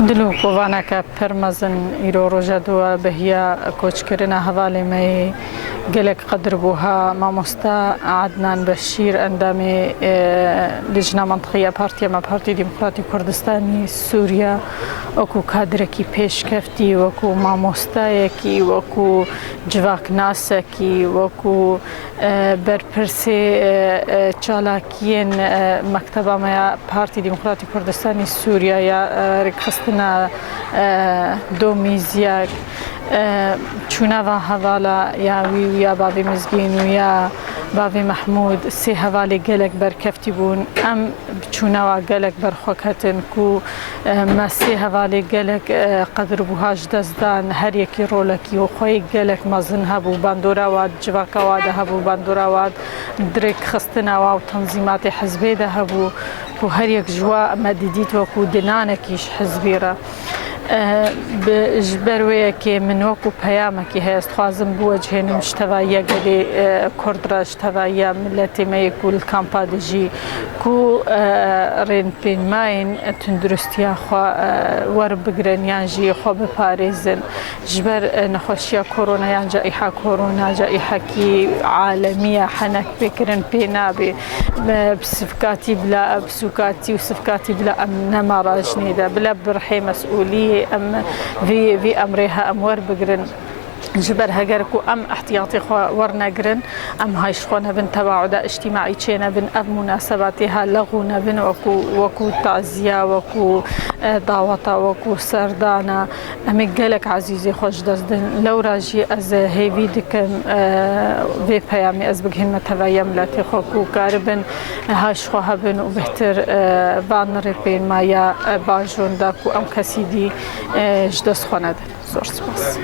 دلو قوانك برمزن إيرو رجدوا بهي كوشكرنا هذالي مي قلق قدر بوها ما مستا عدنان بشير اندامي لجنة منطقية بارتيا ما بارتي ديمقراطي كردستاني سوريا وكو كادركي پیش كفتي وكو ما مستايكي وكو جواك ناسكي وكو برپرسي چالاكين مكتبة ما بارتي ديمقراطي كردستاني سوريا يا ركستنا دوميزياك چونه و حوالا یا ویا باوی مزگین و یا باوی محمود سه حوالی گلک برکفتی بون ام چونه و گلک برخوکتن کو ما سه حوالی گلک قدر بوهاش دزدان هر یکی رولکی و خوی گلک مزن هبو بندورا واد جواکا واد هبو بندورا واد درک خستنا و تنظیمات حزبی ده هبو و هر یک جوا مدیدیت و کو دنانکیش حزبی را بجبروي كي من وكو بيامكي هي استخازم بوجهن مشتوايا قدي كردرا اشتوايا ملتي ما يقول كامبادجي كو رين بين ماين تندرستيا خوا وربقرن يانجي خو بباريزن جبر نخوشيا كورونا يان جائحة كورونا جائحة كي عالمية حنك بكرن بينابي بسفكاتي بلا بسوكاتي وسفكاتي بلا أمن راجني دا بلا برحي مسؤولية أم في أمرها أمور بقرن جبر هجركو أم احتياطي ورنا قرن أم هايش خونا بن تباعد اجتماعي تشينا بن أب مناسباتها لغونا بن وكو تعزية وكو دعوة وكو سردانا أم قالك عزيزي خوش دزدن لو راجي أز هيفي دكم في بيامي أز بقهن متبايا ملاتي خوكو كاربن هايش خوها بن وبهتر بانر بين مايا باجون داكو أم كسيدي جدس خونا دن زور سپاس